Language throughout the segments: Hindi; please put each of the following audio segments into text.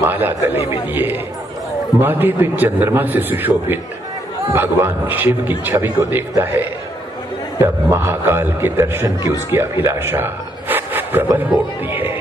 माला गले में लिए माथे पे चंद्रमा से सुशोभित भगवान शिव की छवि को देखता है, तब महाकाल के दर्शन की उसकी अभिलाषा प्रबल हो उठती है।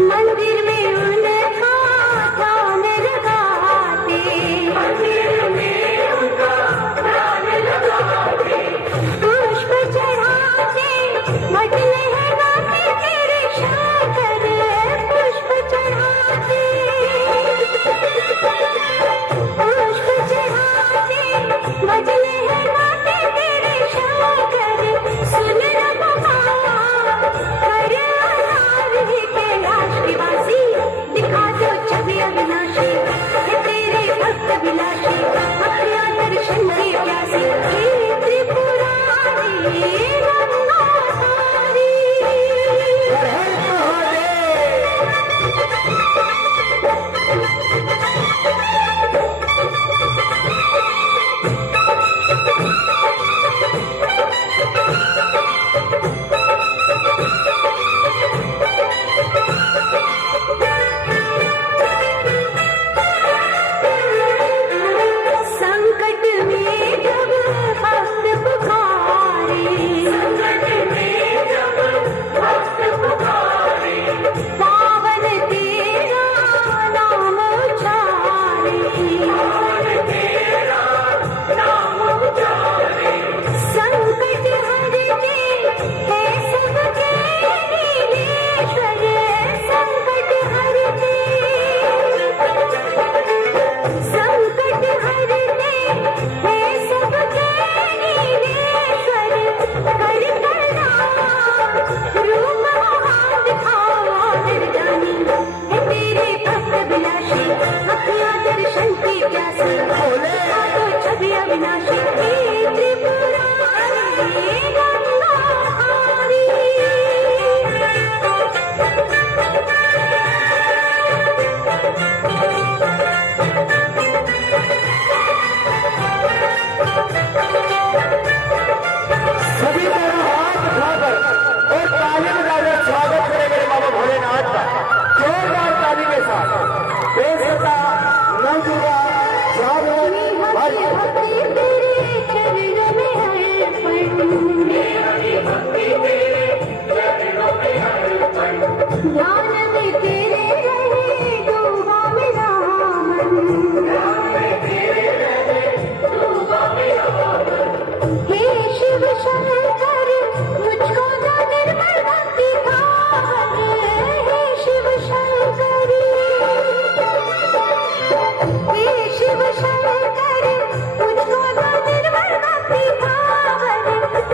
मंदिर में उनका ध्यान लगाते, मंदिर में उनका ध्यान लगाते, पुष्प चढ़ाते, बदले हैं गाते तेरे शंकर, पुष्प चढ़ाते, पुष्प चढ़ाते, बदले हैं गाते तेरे शंकर, सुन न पुकार कर दिखा दो छवि अविनाशी, ये तेरे भक्त विलासी, अपना दर्शन की प्यासी, हे त्रिपुरारी गंगाधारी।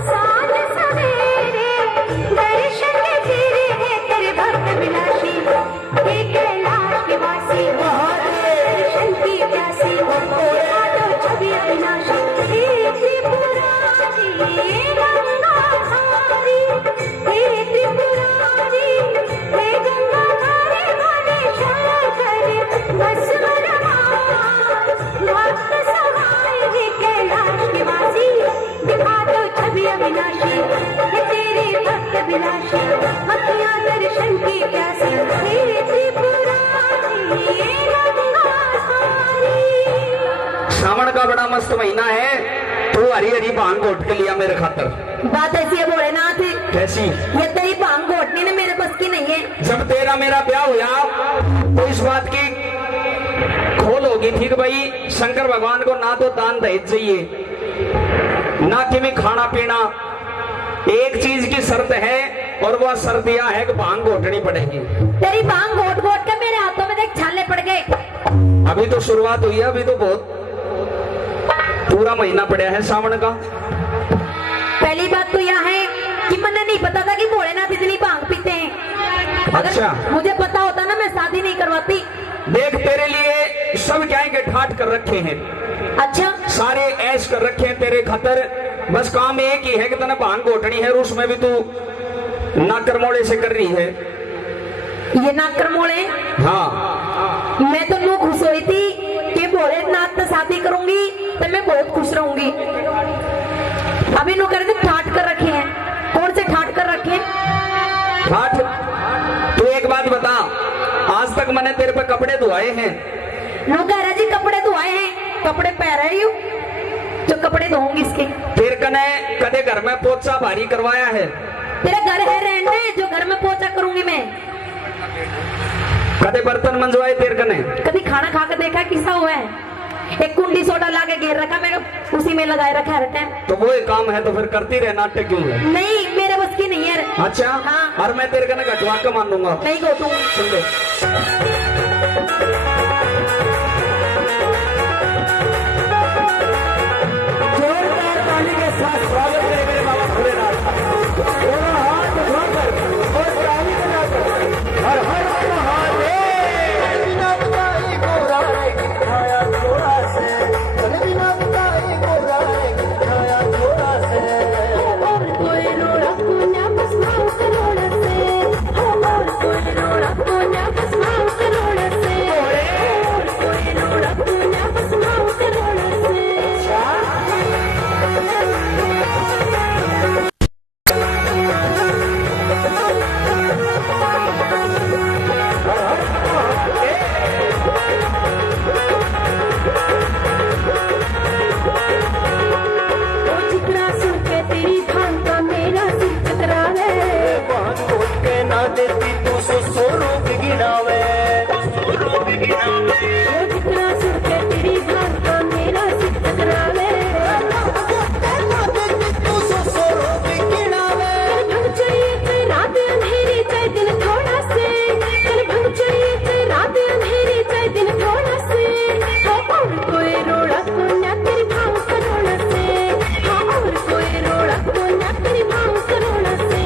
साथ सवेरे दर्शन तेरे है तेरे भक्त विलास। हे त्रिपुरारी रंगाधारी। सावन का बड़ा मस्त महीना है, तू हरी हरी भांग घोट के लिया मेरे खातर। बात ऐसी है भोलेनाथ, कैसी? ये तेरी भांग घोटने ने मेरे बस की नहीं है। जब तेरा मेरा ब्याह हुआ तो इस बात की खोल होगी, ठीक भाई। शंकर भगवान को ना तो दान दहेज चाहिए ना कि में खाना पीना, एक चीज की शर्त है और वह शर्त यह है कि भांग घोटनी पड़ेगी। तेरी भांग घोट घोट के मेरे हाथों में देख छाले पड़ गए। अभी तो शुरुआत हुई है, अभी तो बहुत पूरा महीना पड़ा है सावन का। पहली बात तो यह है कि मुझे नहीं पता था कि भोलेनाथ इतनी भांग पीते हैं। अच्छा। अगर मुझे पता होता ना मैं शादी नहीं करवाती। देख तेरे लिए सब क्या के ठाट कर रखे हैं, अच्छा सारे ऐश कर रखे हैं तेरे खातर। बस काम एक ही है कि तने भांग घोटनी है और उसमें भी तू नाकर मोड़े से कर रही है। ये नाकर मोड़े? हाँ, मैं तो नो खुश हुई थी कि भोलेनाथ से शादी करूंगी तो मैं बहुत खुश रहूंगी। अभी नो करे थे ठाट कर रखे हैं। कौन से ठाट कर रखे हैं? ठाट? तू एक बात बता, आज तक मैंने तेरे पे कपड़े धुआए हैं? नो कह रहा जी कपड़े धुआए हैं, कपड़े पहन रही हूँ जो कपड़े धोऊंगी इसके। फिर कने कदे घर में पोछा भारी करवाया है? तेरा घर है रहने जो घर में पोछा करूंगी मैं। कदे बर्तन मंजवाए तेरे कने? कभी खाना खा कर देखा किसा हुआ है? एक कुंडी सोडा ला के घेर रखा, मैं उसी में लगाए रखा हर टाइम। तो वो ही काम है तो फिर करती रहे, नाटक क्यों है? नहीं मेरे बस की नहीं है। अच्छा हाँ। और मैं तेरे कने घटवा के मान लूंगा। नहीं घोटूंगी। सुन ले, जोरदार ताली के साथ स्वागत करें मेरे बाबा भोलेनाथ का। दोनों हाथ उठाकर और ताली बजाकर हर हर महादेव। और कोई रोड़ा कोन्या बस मांग करोड़ से। और कोई रोड़ा कोन्या बस मांग करोड़ से। और कोई रोड़ा कोन्या बस मांग करोड़ से। ओ जितना सुन के तेरी भांग का मेरा सिर चकरा है। भांग घोट के ना देती तू सो रूप गिनावे। ओ जितना सुन के तेरी भांग का मेरा सिर चकरा है। तू सो रूप गिनावे। भंग चाहिए तो रात अंधेरी चाहे दिन थोड़ा से। भंग चाहिए तो रात अंधेरी चाहे दिन थोड़ा से। और कोई रोड़ा कोन्या तेरी भांग करोड़ से। और कोई रोड़ा कोन्या तेरी भांग करोड़ से।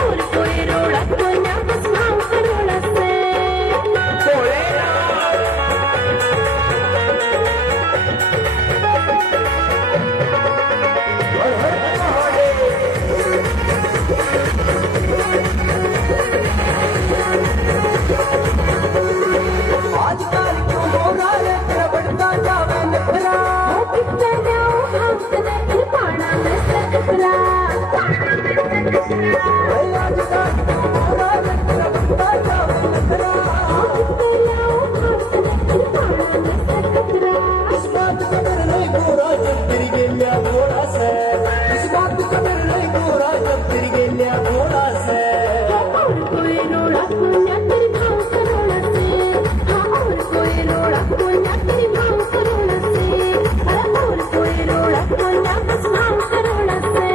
और कोई रोड़ा कोन्या बस भांग करोड़ से। आजकल क्यों हो रहा है तेरा बढ़ता जावे नखरा। ओ कितना जाऊं भांग तने फिर पाना में सकरा। आजकल क्यों हो रहा है तेरा बढ़ता जावे नखरा। इस बात का डर नहीं गोरा जब तेरी गेलिया घोड़ा से। इस बात का डर नहीं गोरा जब तेरी गेलिया घोड़ा से। और कोई रोड़ा कोन्या तेरी भांग करोड़ से। और कोई रोड़ा कोन्या तेरी भांग करोड़ से। और कोई रोड़ा कोन्या बस भांग करोड़ से।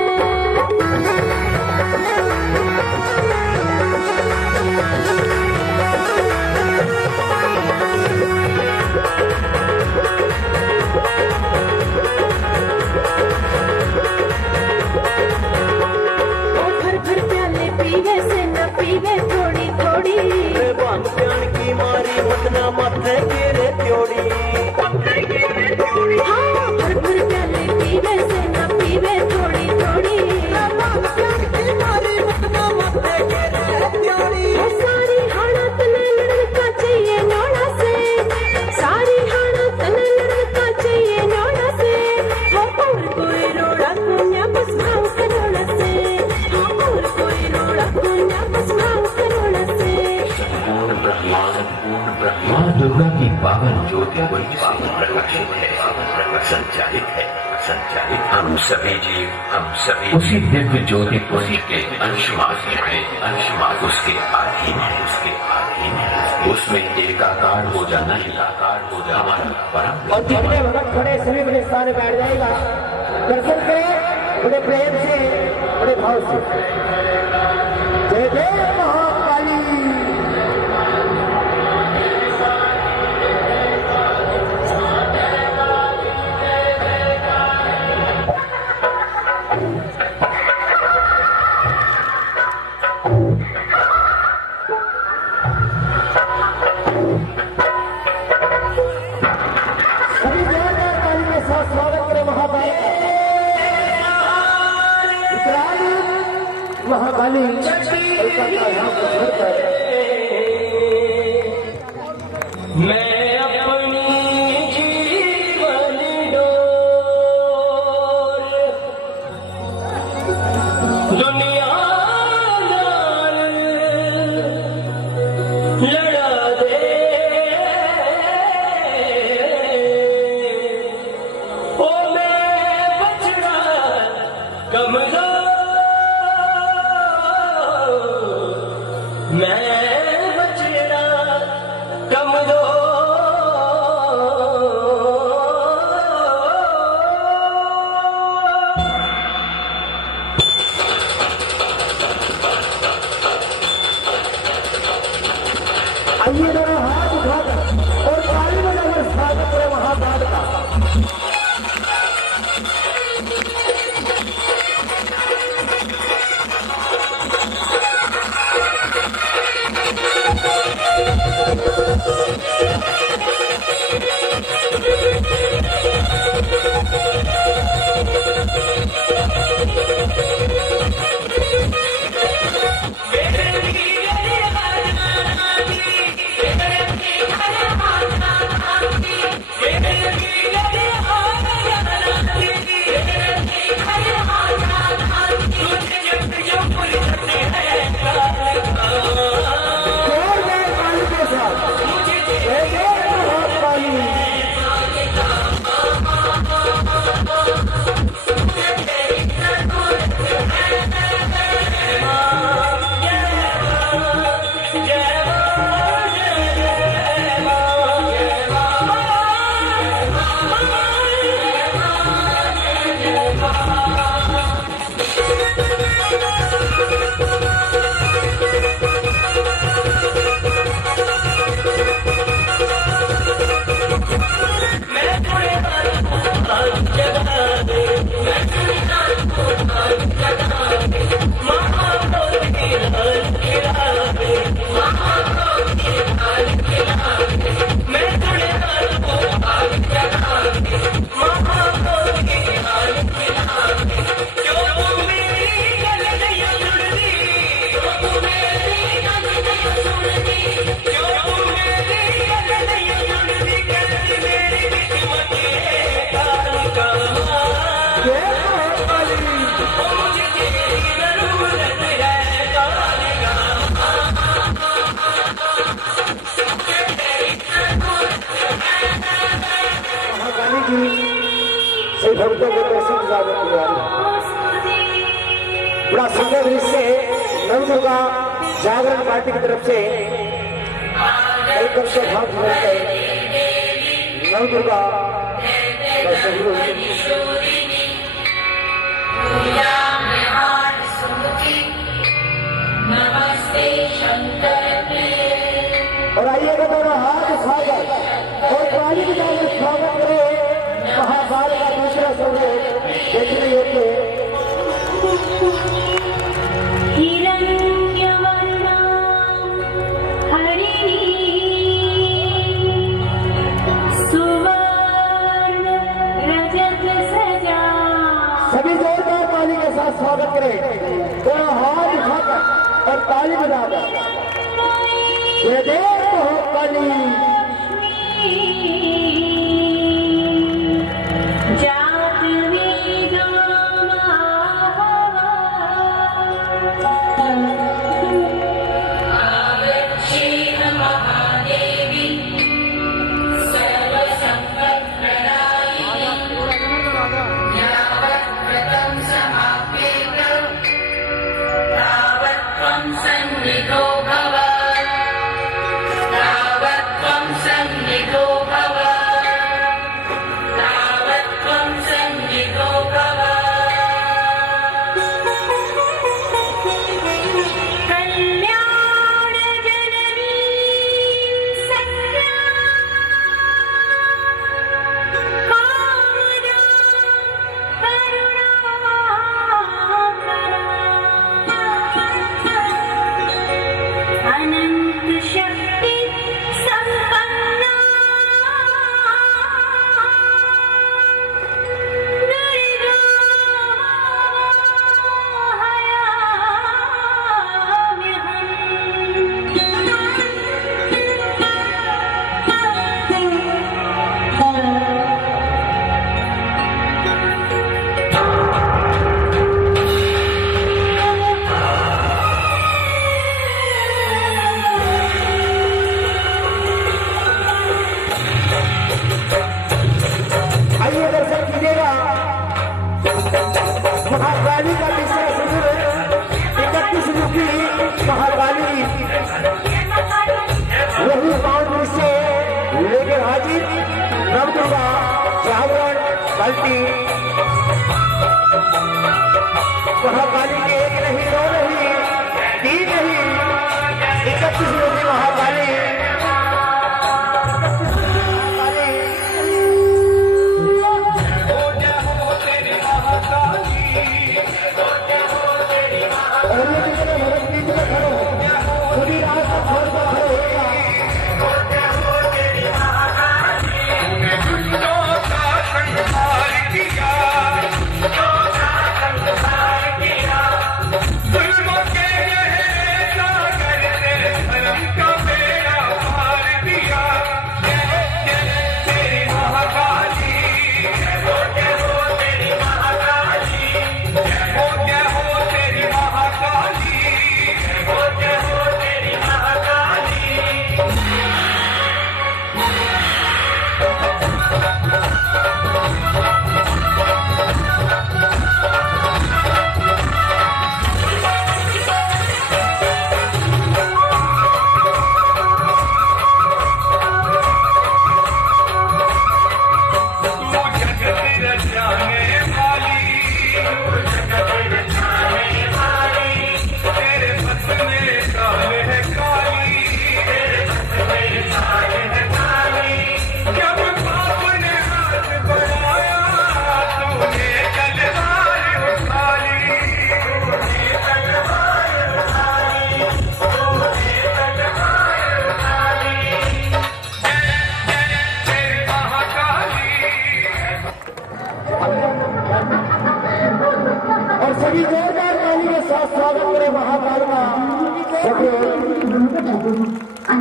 ओ भर भर प्याले पीवे से न पीवे थोड़ी थोड़ी। रे भांग प्यान की मारी मतना माथे गिरे त्योड़ी। हाँ भर भर प्याले पीवे से न पीवे थोड़ी थोड़ी। भांग प्यान की मारी मतना माथे गिरे त्योड़ी। ओ सारी हाड़ा तने लड़का चाहिए नोड़ा से। सारी हाड़ा तने लड़का चाहिए नोड़ा से। और कोई रोड़ा कोन्या बस भांग करोड़ से। और कोई रोड़ा कोन्या बस भांग करोड़ से। माँ दुर्गा की पावन ज्योति पुंज से प्रकाशित है, संचालित हम सभी उसी दिव्य ज्योति पुंज के अंशमात्र हैं, उसके अधीन है, उसमें एकाकार हो जाना हमारा परम। और जितने भगत खड़े सभी बड़े स्थान में बैठ जाएगा, दर्शन करें बड़े प्रेम से, बड़े भाव से। जय जय महाकाली। सभी जोरदार ताली के साथ स्वागत करें महाकाली का। महाकाली मैं अपनी जीवन डोर दुनिया लड़ा दे, ओ मैं बचड़ा कमजोर, मैं बचड़ा कमजोर। आइए जरा हाथ उठाकर और ताली बजाकर स्वागत करें महाकाल का। जोरदार ताली के साथ जय जय महाकाली। महाकाली जी सही भक्तों के दर्शन स्वागत किया। बड़ा सुंदर दृश्य है। नवदुर्गा जागरण पार्टी की तरफ से से भाग मिलते नवदुर्गा और आइएगा दोनों हाथ उठाकर और पानी की तरफ स्वागत करें महाकाल का दूसरा स्वरूप देखने योग्य हिरण्यवर्णा हरिणी सुवर्ण रजत सजा। सभी जोरदार ताली के साथ स्वागत करें दोनों हाथ उठाकर और ताली बजाकर जय जय महाकाली। जात वेदा महादेवी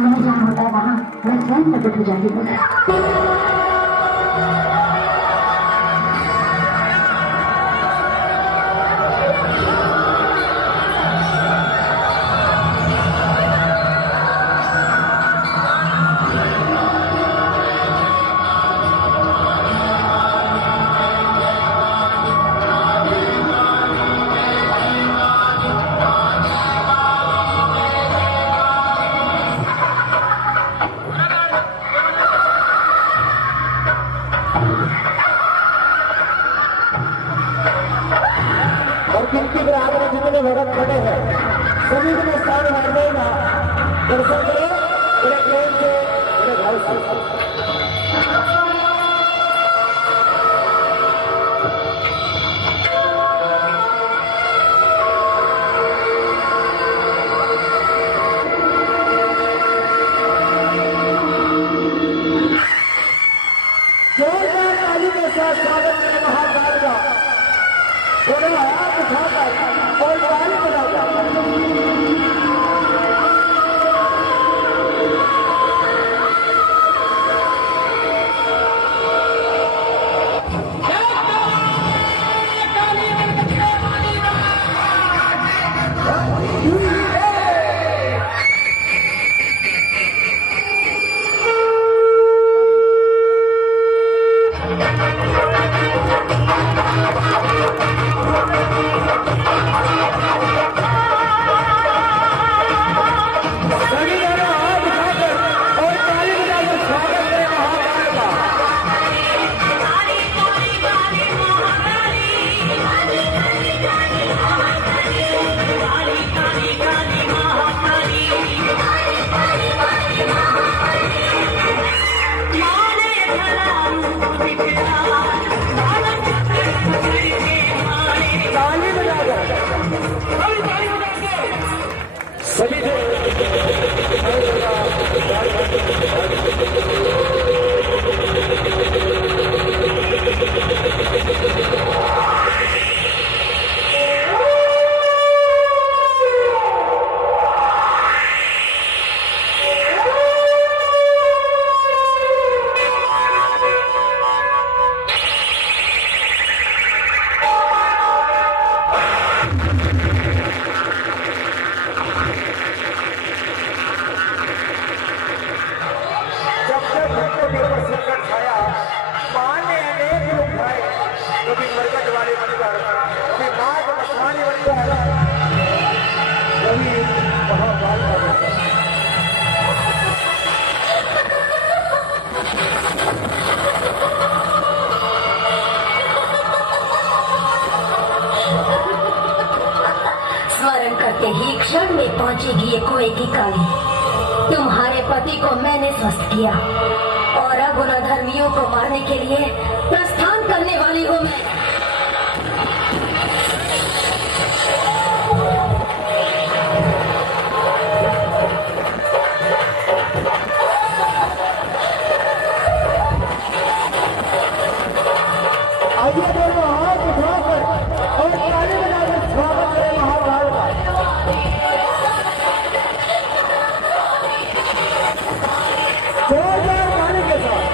नहीं जान होता है वहाँ मैं स्वयं प्रकट हो जाती हूँ। और किनकी ग्राहक में जितने भगत खड़े हैं सभी को स्थान हार देगा। दर्शन करो बड़े प्रेम से बड़े भाव से। जोरदार ताली के साथ स्वागत करें महाकाल का। दोनों हाथ उठाकर और ताली बजाकर। स्मरण करते ही क्षण में पहुंचेगी ये खोए की काली। तुम्हारे पति को मैंने स्वस्थ किया और अब उन अधर्मियों को मारने के लिए प्रस्थान करने वाली हूँ मैं। आइए दोनों हाथ उठाकर और ताली बजाकर स्वागत करें महाकाल का। जोरदार ताली के साथ।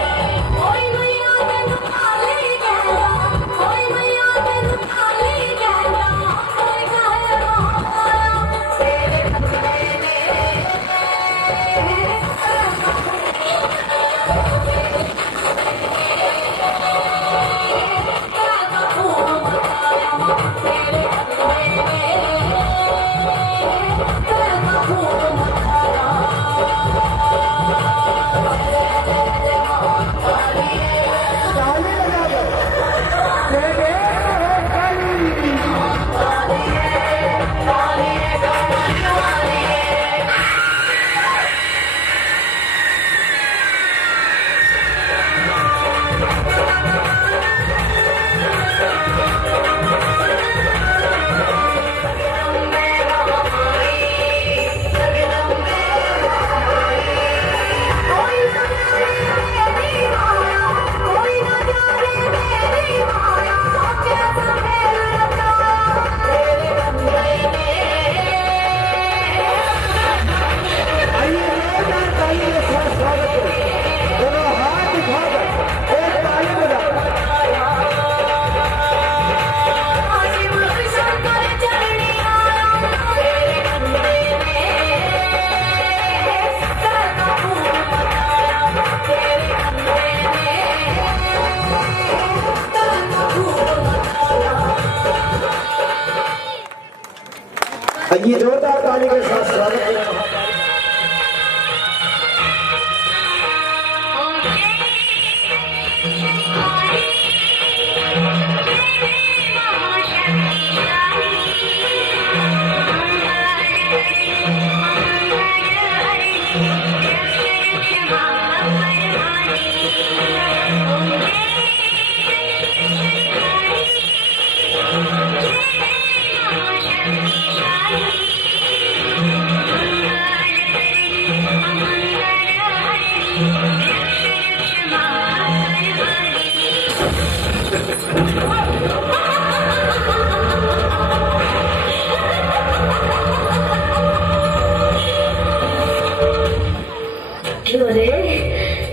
आइए जोरदार ताली के साथ स्वागत करें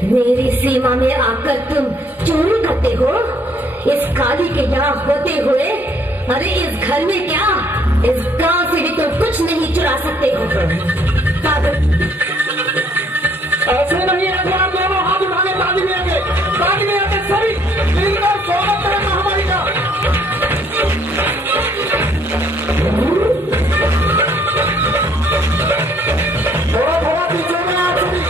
मेरी सीमा में आकर तुम चोरी करते हो इस काली के यहाँ होते हुए। अरे इस घर में क्या इस गांव से भी तुम कुछ नहीं चुरा सकते हो। ऐसे नहीं है, आप दोनों हाथ उठा के ताली देंगे, ताली देंगे सभी मिलकर स्वागत करें महामारी का। थोड़ा थोड़ा पीछे में आप सभी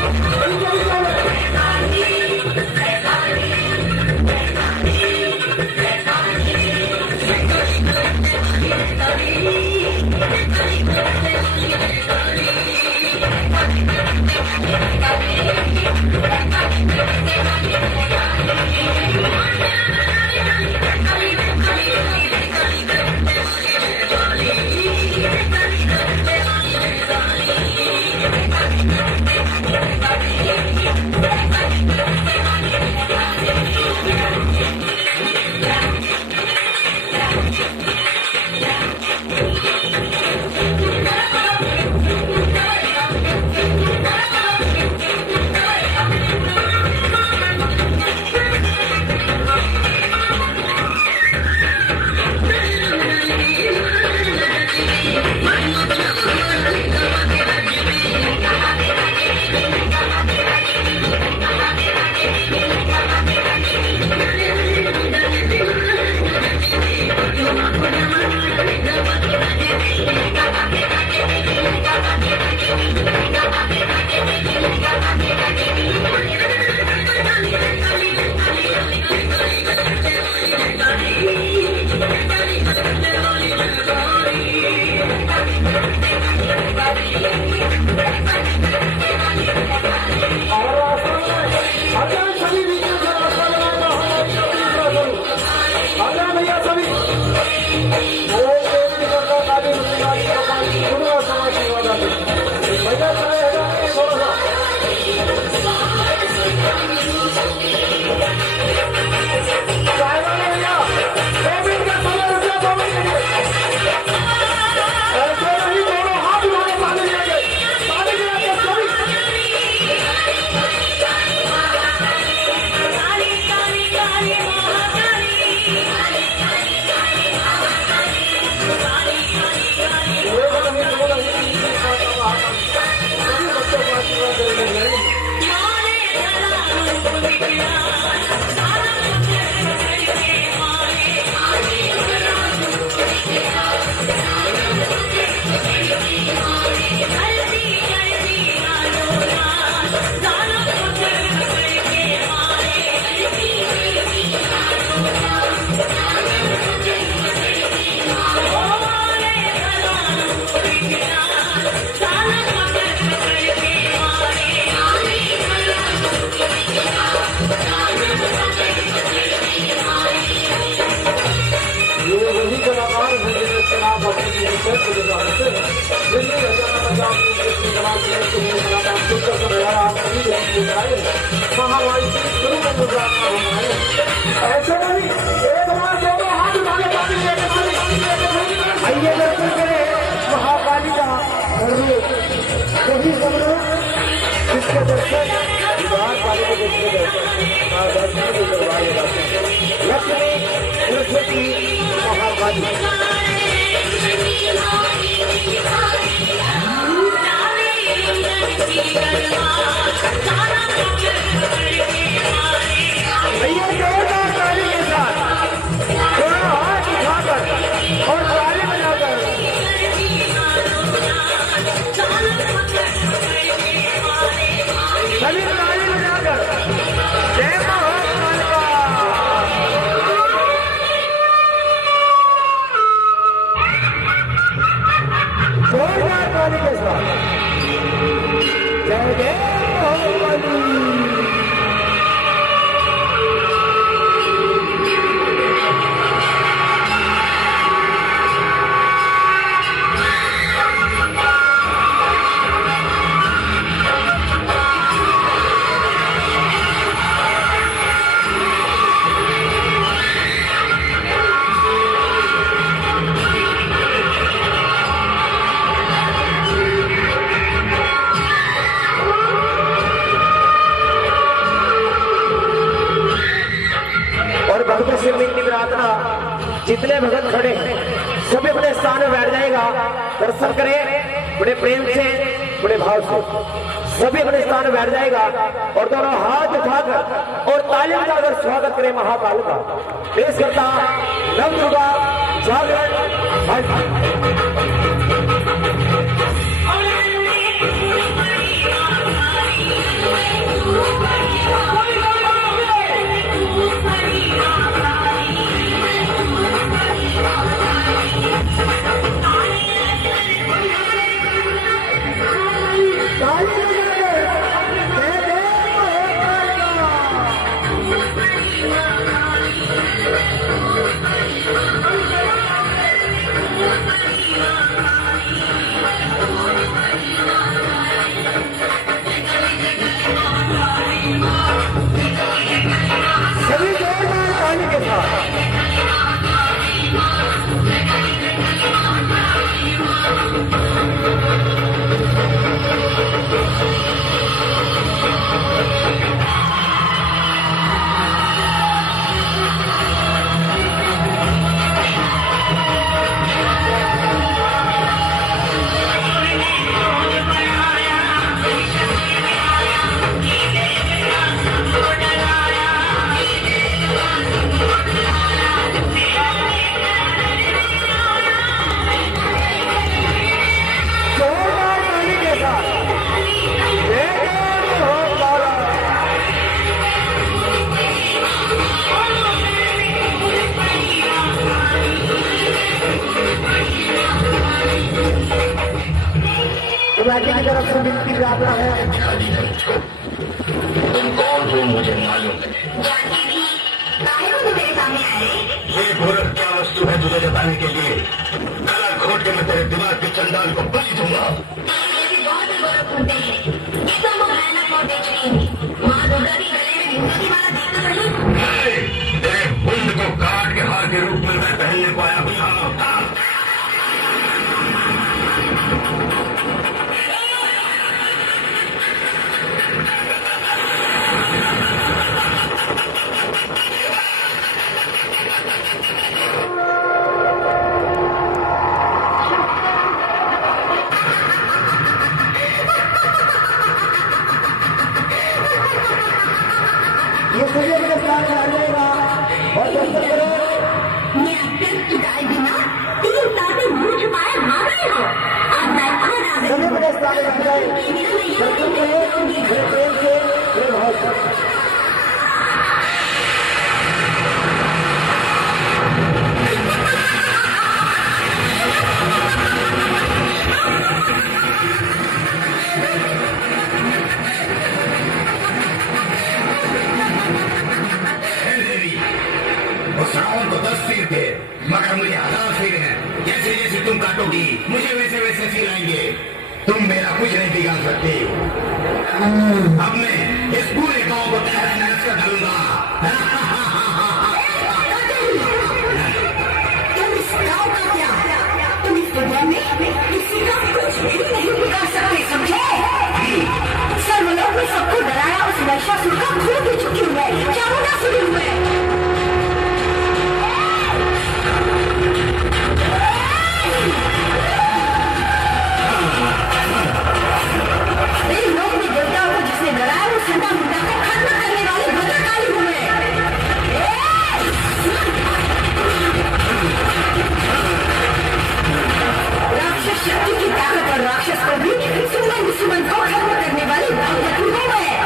महामारी शुरू में ऐसे नहीं, एक बार दोनों हाथ उठा के ताली देंगे सभी। आइए दर्शन करें महाकाली का रूप, वही सब लोग जिसके दर्शन महाकाली के जिसके दर्शन करवाए जाते हैं। लक्ष्मी सरस्वती महाकाली भैया जोरदार ताली के साथ दोनों हाथ उठाकर और ताली बजाकर सभी ताली बजाकर जय महाकालिका। जोरदार ताली के साथ जय जय महाकाली। भगत शिव की प्रार्थना, जितने भगत खड़े हैं सभी अपने स्थान में बैठ जाएगा। दर्शन करें बड़े प्रेम से, बड़े भाव से, सभी अपने स्थान में बैठ जाएगा और दोनों हाथ उठाकर और तालियों का अगर स्वागत करें महाकाल का। पेश करता नवयुगा जागरण। सभी जोरदार ताली के साथ राज्य की तरफ से विनती प्रार्थना है। तुम कौन हो मुझे मालूम है। ये गोरख क्या वस्तु है तुझे बताने के लिए? गला घोट के मैं तेरे दिमाग के चंडाल को बलि दूंगा। तेरे बुंद को काट के हार के रूप में मैं पहनने को आया हूँ। ये सभी अपने स्थान में आ जाएगा और दर्शन करो। मैं अत्यंत चुकाए बिना 3 साल मुंह छुपाए भाग रहे हो। अब मैं आ सभी अपने स्थान में आ जाए, दर्शन करो बड़े प्रेम से, बड़े भाव से। श्रावण को 10 सिर थे मगर मुझे 1000 सिर हैं। जैसे जैसे तुम काटोगी मुझे वैसे वैसे सिर आएंगे। तुम मेरा कुछ नहीं बिगाड़ सकते। अब मैं इस पूरे गांव को तहरा नरक कर डालूंगा। तुम इस गाँव का क्या? तुम इस दुनिया में किसी का कुछ भी नहीं बिगाड़ सकते, समझे? सर्वलोक में सबको डराया उस वैश्यासुर का खून पी चुकी हूँ मैं। चामुंडासुर हूँ मैं। मेरे लोक में देवताओं को जिसने डराया वो संता मुंडा को खत्म करने वाली भद्रकाली हूँ मैं। राक्षस शक्ति की ताकत और राक्षस पर भी सुमन को खत्म करने वाली भगवती हूँ मैं।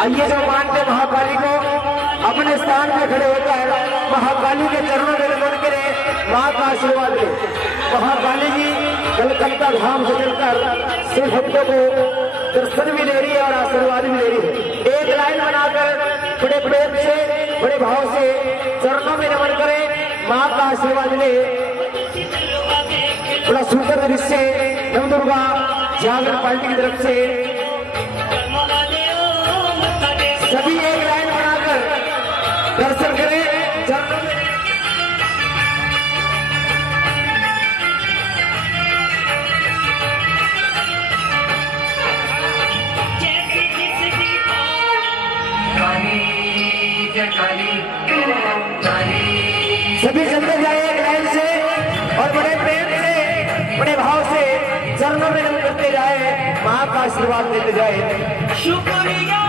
आइए जो मानते महाकाली को अपने स्थान में खड़े होकर महाकाली के चरणों में नमन करें, मां का आशीर्वाद लें। महाकाली जी कलकत्ता धाम से चलकर शिव भक्तों को दर्शन भी दे रही है और आशीर्वाद भी दे रही है। एक लाइन बनाकर बड़े प्रेम से बड़े भाव से चरणों में नमन करें, मां का आशीर्वाद ले। बड़ा सुंदर दृश्य नवदुर्गा जागरण पार्टी की तरफ से सभी एक लाइन बनाकर दर्शन करें। सभी चलते जाए एक लाइन से और बड़े प्रेम से बड़े भाव से चरणों में नमन करते जाए, मां का आशीर्वाद देते जाए। शुक्रिया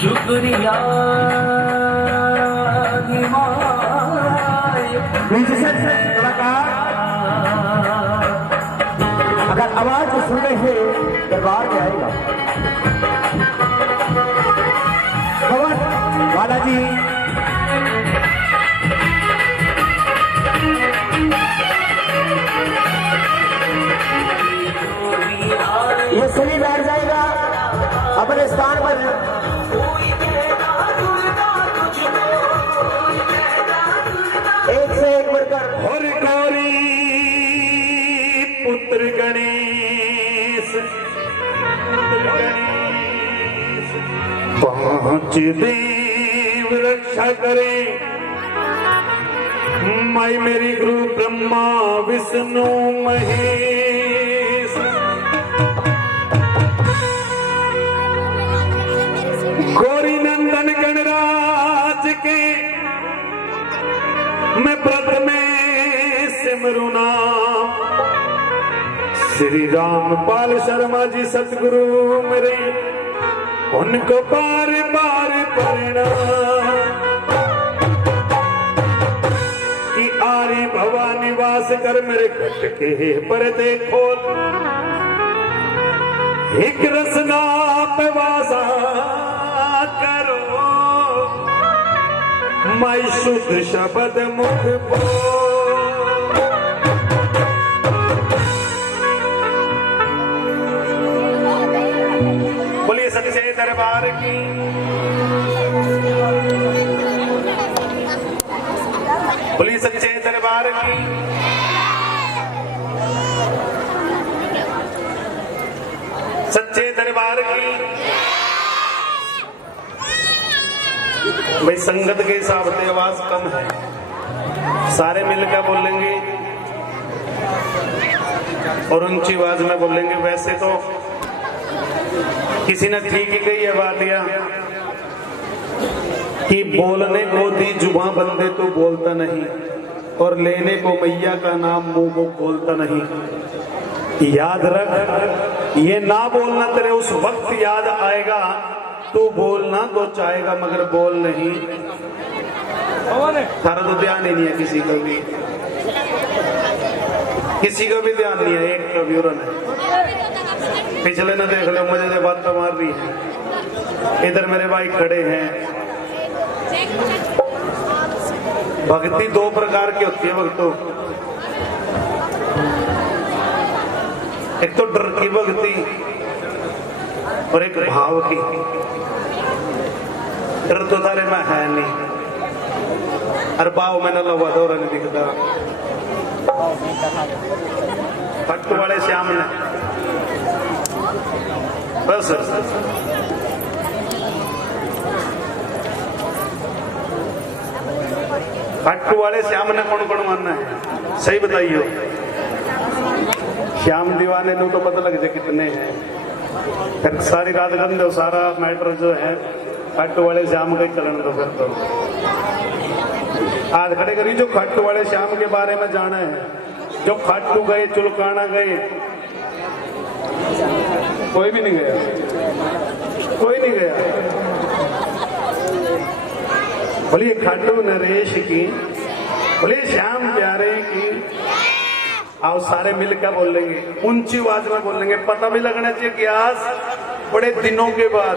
शुक्रिया अगर आवाज सुनने से दरबार में आएगा भवन बालाजी। ये सभी बैठ जाएगा अपने स्थान पर। एक से एक बढ़कर हर गौरी पुत्र गणेश, पांच देव रक्षा करे, माई मेरी गुरु ब्रह्मा विष्णु महेश। गौरी नंदन गणराज के मैं प्रथम सिमरू नाम, श्री रामपाल शर्मा जी सतगुरु मेरे, उनको बार बार प्रणाम। कि आरी भवानी वास कर मेरे कट के परदे खोल, एक रसना पे वासा करो, मैं शुद्ध शब्द मुख बोलिए सच्चे दरबार की। बोलिए सच्चे दरबार की। सच्चे दरबार की। भाई संगत के हिसाब से आवाज कम है, सारे मिलकर बोलेंगे और ऊंची आवाज में बोलेंगे। वैसे तो किसी ने ठीक ही कही है बात यह कि बोलने को दी जुबां बंदे तो बोलता नहीं, और लेने को मैया का नाम मुंह को खोलता नहीं। याद रख, ये ना बोलना तेरे उस वक्त याद आएगा, तू बोलना तो चाहेगा मगर बोल नहीं। तारा तो ध्यान ही नहीं है किसी का भी, किसी का भी ध्यान नहीं है। एक कब्यूरन है, पिछले ना देख लो, मुझे बात तो मार रही है। इधर मेरे भाई खड़े हैं। भक्ति दो प्रकार की होती है भक्तों, एक तो डर की भक्ति और एक भाव की। डर तो तारे में है नहीं और भाव में न लगा दौरा नहीं दिखता। पट्टू वाले श्याम ने बस पट्टू वाले श्याम ने कौन कौन मानना है सही बताइए। श्याम दीवाने को तो पता लग जाए कितने हैं। फिर सारी रात गन दो सारा मैटर जो है पट्टू वाले श्याम का ही चलन दो। फिर तो आज खड़े करिए जो खट्टू वाले श्याम के बारे में जाना है, जो खट्टू गए चुलकाना गए, कोई भी नहीं गया, कोई नहीं गया। बोलिए खट्टू नरेश की, बोलिए श्याम प्यारे की। आओ सारे मिलकर बोलेंगे, ऊंची आवाज में बोलेंगे। पता भी लगना चाहिए कि आज बड़े दिनों के बाद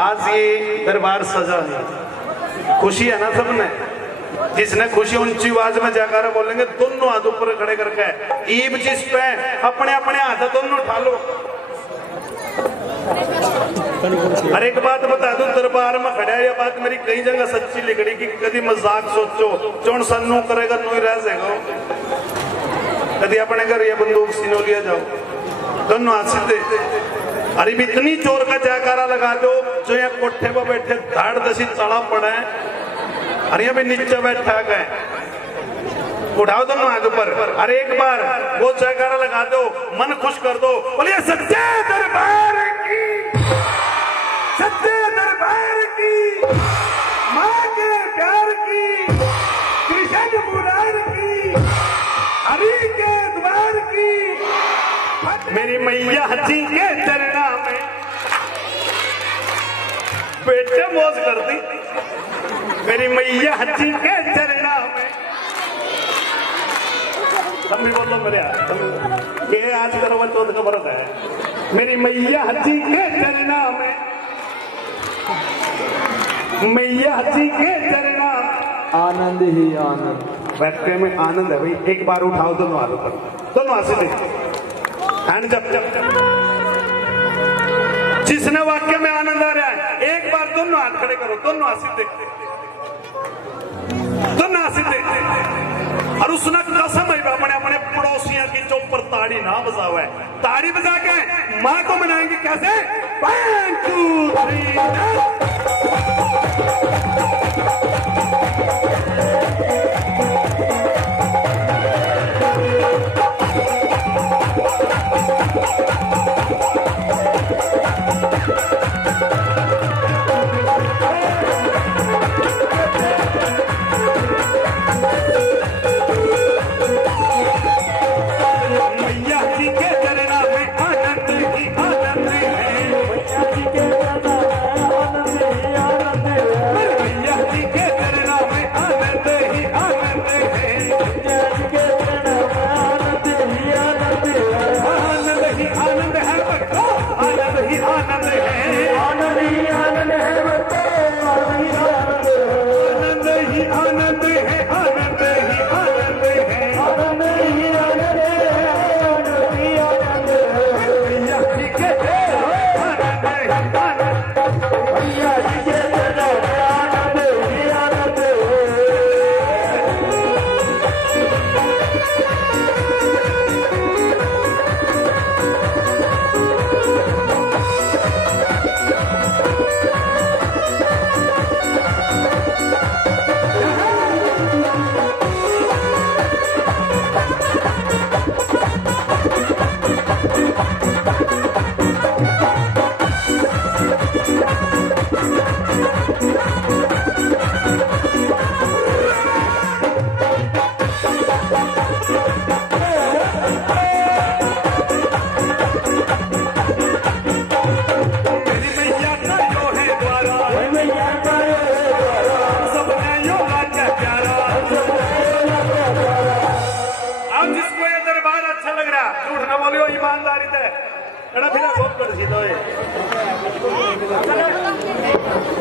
आज ये दरबार सजा है। खुशी है ना सबने? जिसने खुशी ऊंची आवाज में जाकर बोलेंगे, दोनों हाथ ऊपर खड़े करके ईब जिस पे अपने अपने हाथ दोनों उठा लो। और एक बात बता दूं, दरबार में खड़ा है, ये बात मेरी कई जगह सच्ची लिखड़ी की। कभी मजाक सोचो चौन सन्नू करेगा नो ही रह जाएगा। कभी अपने घर ये बंदूक सीनो लिया जाओ, दोनों हाथ सीधे। अरे इतनी जोर का जयकारा लगा दो जो यहाँ कोठे पर बैठे धाड़ दसी चढ़ा पड़ा है। अरे अभी नीचे बैठा गए, उठाओ दोनों हाथ ऊपर। अरे एक बार वो जयकारा लगा दो, मन खुश कर दो। बोलिए सच्चे दरबार की, सच्चे दरबार की, माँ के प्यार की, कृष्ण मुरार की, हरि के द्वार की, मेरी मैया जी के चरणा में बेटे मौज कर दी। मेरी मैया जी के चरणा में तुम भी बोलो मेरे ये आज करवा चौथ का व्रत है। मेरी मैया जी के चरणा में, मैया जी के चरणा आनंद ही आनंद। बैठने में आनंद है भाई। एक बार उठाओ दोनों हाथों पर, दोनों हाथ से हैंड जब जिसने वाक्य में आनंद आ रहा है एक बार दोनों हाथ खड़े करो, दोनों हाथ सीधे, दोनों हाथ सीधे। और उसने कसम है अपने अपने पड़ोसियों की चौक पर ताड़ी ना बजावे। ताड़ी बजा के माँ को मनाएंगे कैसे? 1 2 3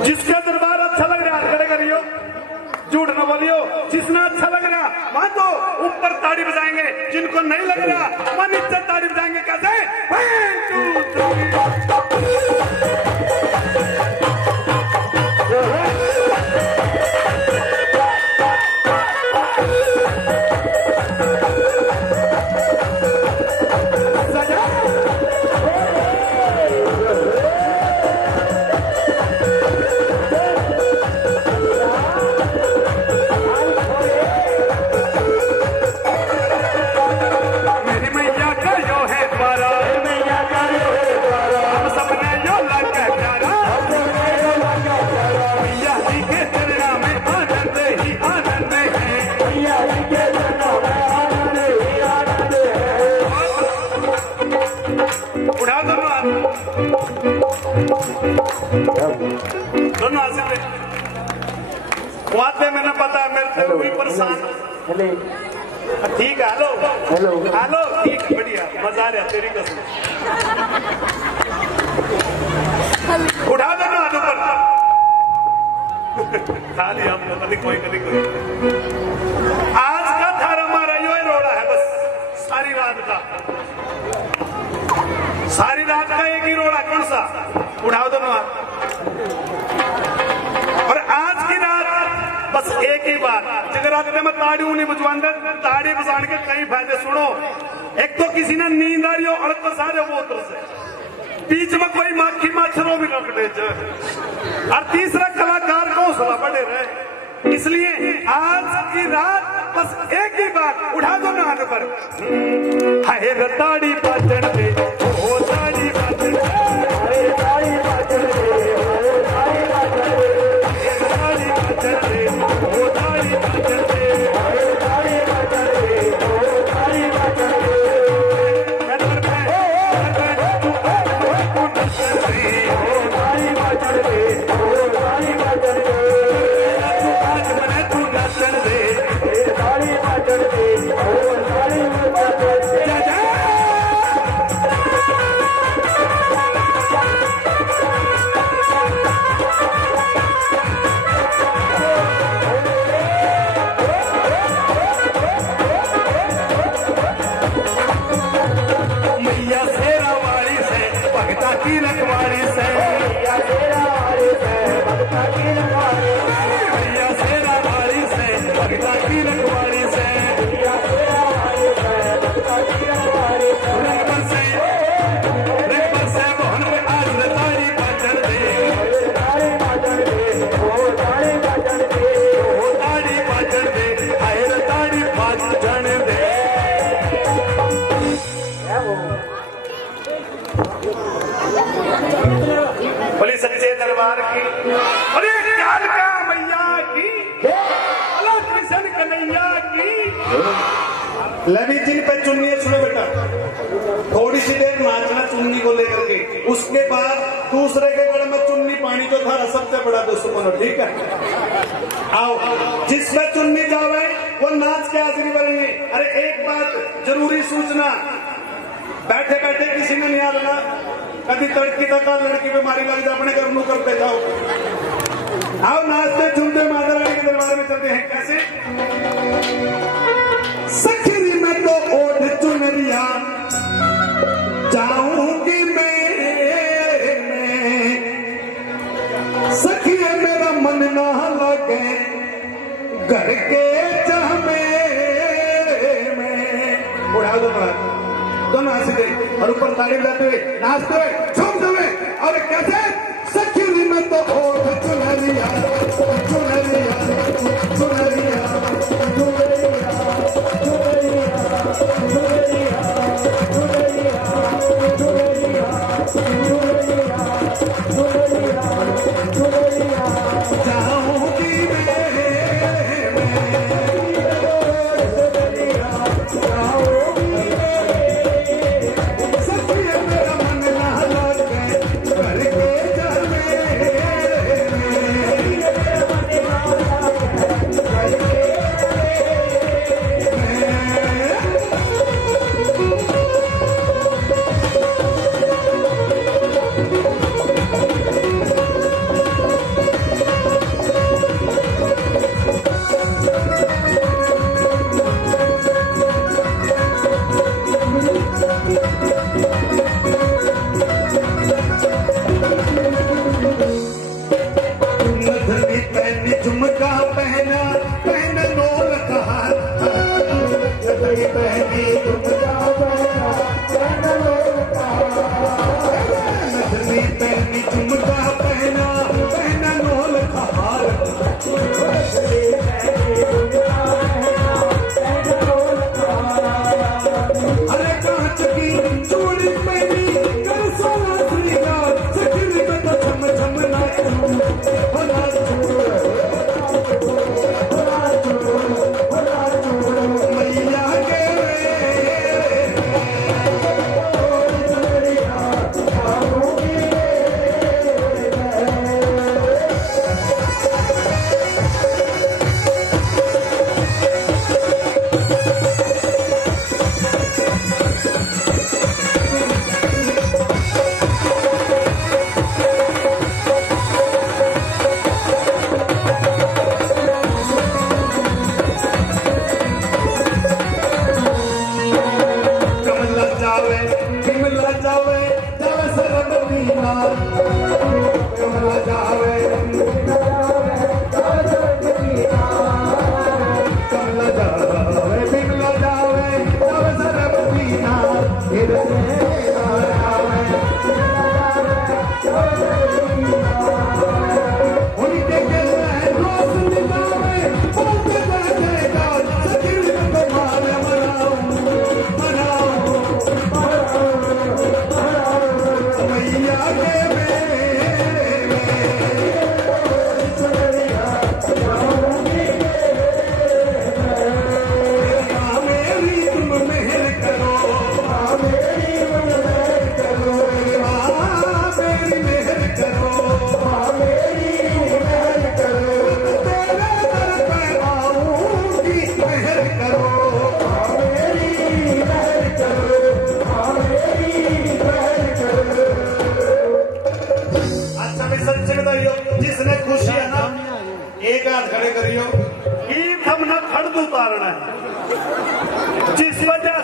जिसका दरबार अच्छा लग रहा है खड़े करियो। झूठ न बोलियो, जिसना अच्छा लग रहा वहां तो ऊपर ताड़ी बजाएंगे, जिनको नहीं लग रहा वहां नीचे ताड़ी बजाएंगे। कैसे? 1 2 मेरी मैया का यो है द्वारा, हम सबने यो लगा प्यारा, मैया जी के चरणा में आनंद ही आनंद है, उड़ा दोनों हाथ, दोनों हाथ से वादे मैंने पता है मेरे से भी परेशान। ठीक है, हेलो हेलो, ठीक है, बढ़िया, मजा आ रहा तेरी कसम। उठा दो ना हाथ ऊपर, खाली हम लोग कभी कोई आज का थारा हमारा यो ही रोड़ा है बस, सारी रात का एक ही रोड़ा। कौन सा? उठाओ दोनों हाथ। और आज की रात बस एक ही बात, जगरात में ताड़ी नहीं बजवांदा, ताड़ी बजाने के कई फायदे सुनो। एक तो किसी ने नींद आ रही हो अड़क सारे वो उतर से, बीच में कोई माखी माछरों भी रख दे, और तीसरा कलाकार का हौसला बढ़े रहे। इसलिए आज की रात बस एक ही बात, उठा दो ना हाथ पर, हाय ताड़ी बाजन दे, ओ ताड़ी बाजन दे, हाय ताड़ी बाजन दे, ओ ताड़ी बाजन दे, ताड़ी बाजन दे, ओ ताड़ी बाजन दे, हाय ताड़ी बाजन दे, ओ ताड़ी बाजन दे, नजर पे तू नजर दे, ओ ताड़ी बाजन दे, ओ ताड़ी बाजन दे, तू आज मने तू नचन दे, ताड़ी बाजन दे, ओ ताड़ी बाजन दे। मैया शेरा वाली से भगता की रखवाली से, मैया शेरा वाली से भगता की रखवाली से, मैया शेरा वाली से भगता की रखवाली से, मैया शेरा वाली से भगता की रखवाली से, रेपर से मोहन में आज ताड़ी बाजन दे, ताड़ी बाजन दे, ओ ताड़ी बाजन दे, ओ ताड़ी बाजन दे, हाय ताड़ी बाजन दे। बोले सच्चे दरबार की, अरे कालका मैया की, बोलो कृष्ण कन्हैया की। लवी जिन पे चुन्नी सुनो बेटा, थोड़ी सी देर नाचना चुन्नी को लेकर के, उसके बाद दूसरे के गले में चुन्नी पानी जो था सबसे बड़ा दुश्मन हो, ठीक है? आओ, जिसमें चुन्नी जावे वो नाच के हाजिरी बनेंगे। अरे एक बात जरूरी सूचना, बैठे बैठे किसी ने नहीं आना, कभी तड़की तक लड़की बीमारी लग जाए अपने घर में करते जाओ। आओ नाचते झूमते माता रानी के दरबार में चलते हैं। कैसे? सखरी में तो ओढ़ चुनरिया जाऊंगी मैं, सखी मेरा मन ना लगे घर के जमे में। उड़ा दो दोनों हंसी दे और ऊपर ताली बजाते हुए नाचते हुए झूमते हुए। और कैसे? सखी में तो ओढ़ चुनरिया चुनरिया चुनरिया चुनरिया चुनरिया चुनरिया चुनरिया चुनरिया जाऊंगी मैं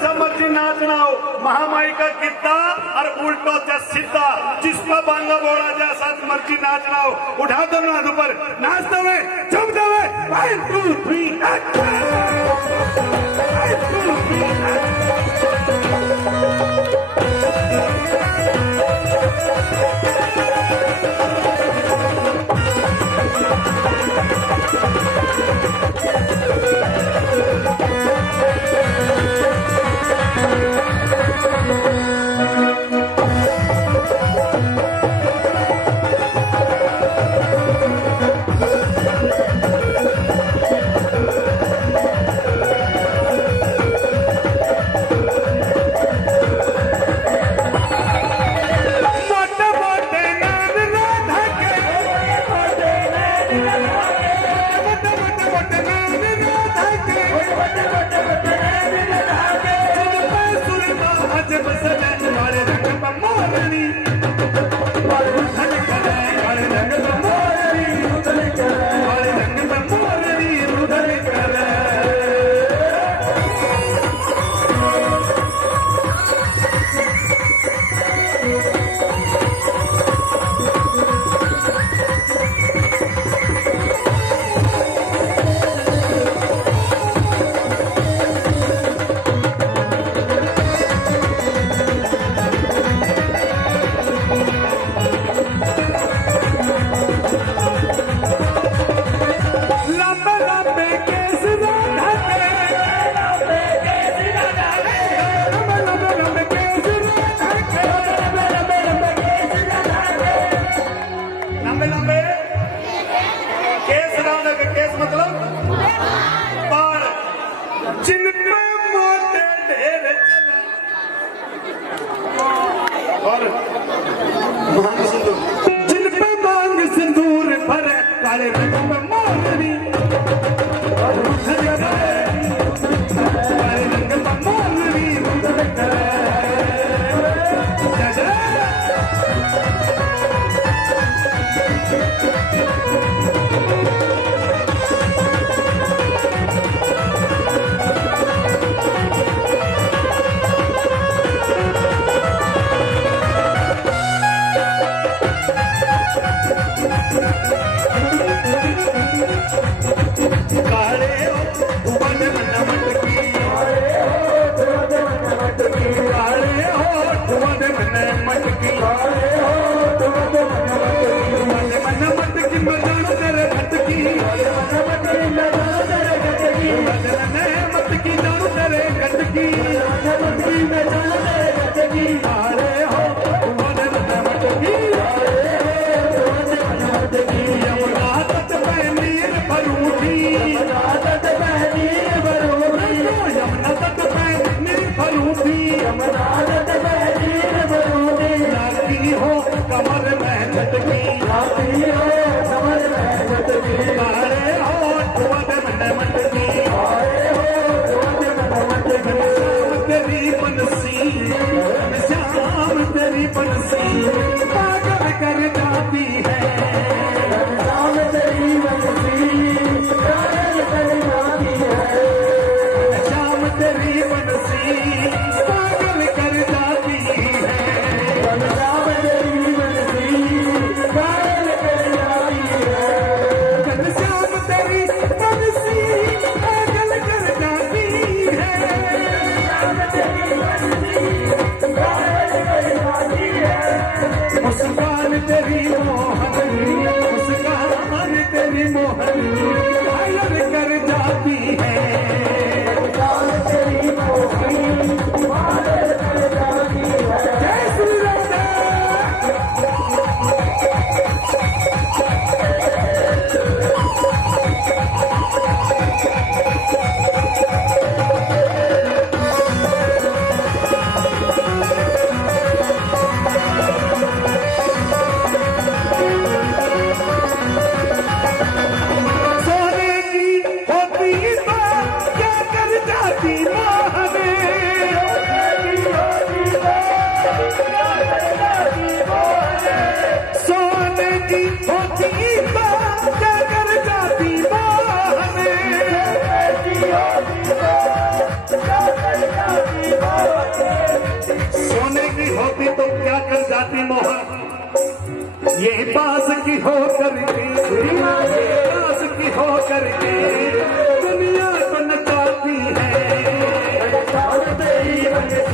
जैसा मर्जी नाचना हो, महामाई का गिद्दा और उल्टो जा सीधा, जिसका बांगा बोला जैसा मर्जी नाचना हो, उठा दो ना ऊपर, नाच दो वे, जम दो वे, 1 2 3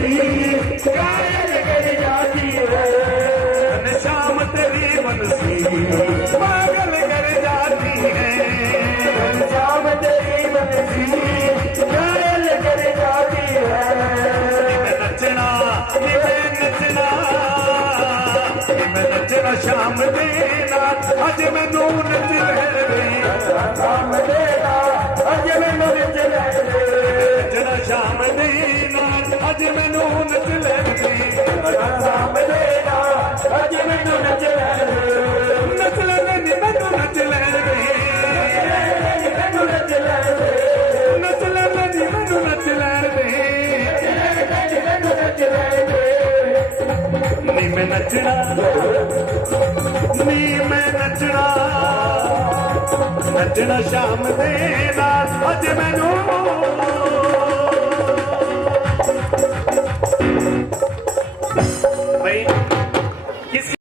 बंसी घायल कर जाती है शाम तेरी बंसी पागल कर जाती है शाम तेरी बंसी घायल कर जाती है नचना नचना शाम देना अज मैनू नच ले शाम देना अज मैनू नच ले नचना शाम देना अज मैनू नच ले शाम देना अज मैनू नच ले नच ले मैनू नच ले मैनू नच ले नच ले मैनू नच ले नी मैं नचना नचना शाम देना अज मैनू